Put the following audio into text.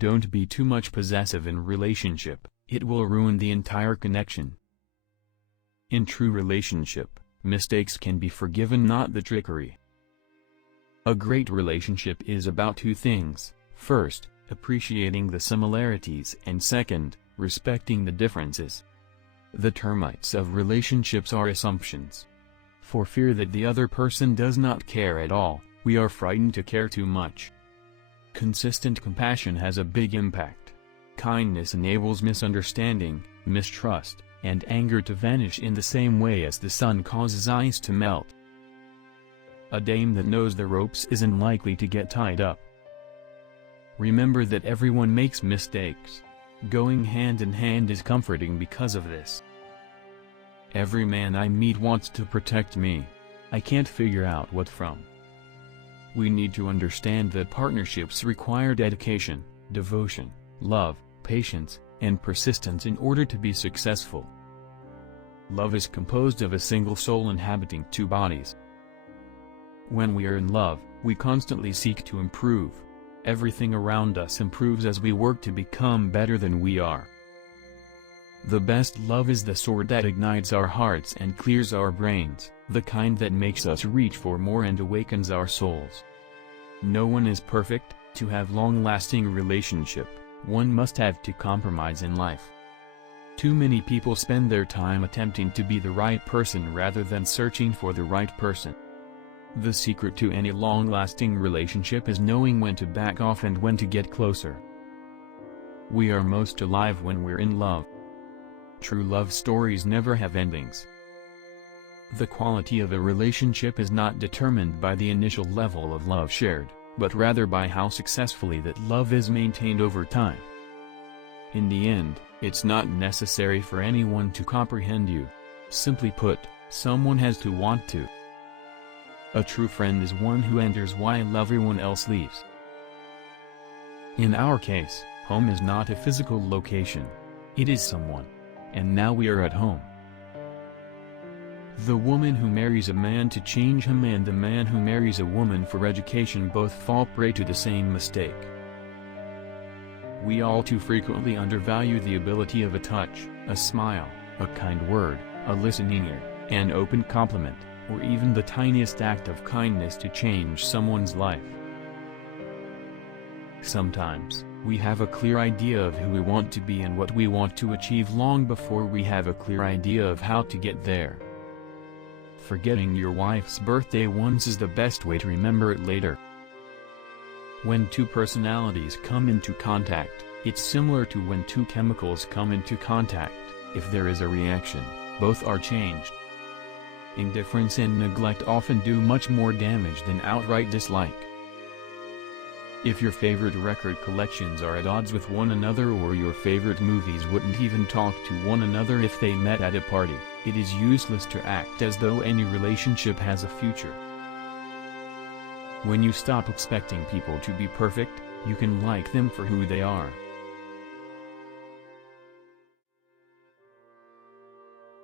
Don't be too much possessive in relationship, it will ruin the entire connection. In true relationship, mistakes can be forgiven, not the trickery. A great relationship is about two things: first, appreciating the similarities, and second, respecting the differences. The termites of relationships are assumptions. For fear that the other person does not care at all, we are frightened to care too much. Consistent compassion has a big impact. Kindness enables misunderstanding, mistrust, and anger to vanish in the same way as the sun causes ice to melt. A dame that knows the ropes isn't likely to get tied up. Remember that everyone makes mistakes. Going hand in hand is comforting because of this. Every man I meet wants to protect me. I can't figure out what from. We need to understand that partnerships require dedication, devotion, love, patience, and persistence in order to be successful. Love is composed of a single soul inhabiting two bodies. When we are in love, we constantly seek to improve. Everything around us improves as we work to become better than we are. The best love is the sword that ignites our hearts and clears our brains, the kind that makes us reach for more and awakens our souls. No one is perfect. To have long-lasting relationship, one must have to compromise in life. Too many people spend their time attempting to be the right person rather than searching for the right person. The secret to any long-lasting relationship is knowing when to back off and when to get closer. We are most alive when we're in love. True love stories never have endings. The quality of a relationship is not determined by the initial level of love shared, but rather by how successfully that love is maintained over time. In the end, it's not necessary for anyone to comprehend you. Simply put, someone has to want to. A true friend is one who enters while everyone else leaves. In our case, home is not a physical location. It is someone. And now we are at home. The woman who marries a man to change him and the man who marries a woman for education both fall prey to the same mistake. We all too frequently undervalue the ability of a touch, a smile, a kind word, a listening ear, an open compliment, or even the tiniest act of kindness to change someone's life. Sometimes, we have a clear idea of who we want to be and what we want to achieve long before we have a clear idea of how to get there. Forgetting your wife's birthday once is the best way to remember it later. When two personalities come into contact, it's similar to when two chemicals come into contact. If there is a reaction, both are changed. Indifference and neglect often do much more damage than outright dislike. If your favorite record collections are at odds with one another, or your favorite movies wouldn't even talk to one another if they met at a party, it is useless to act as though any relationship has a future. When you stop expecting people to be perfect, you can like them for who they are.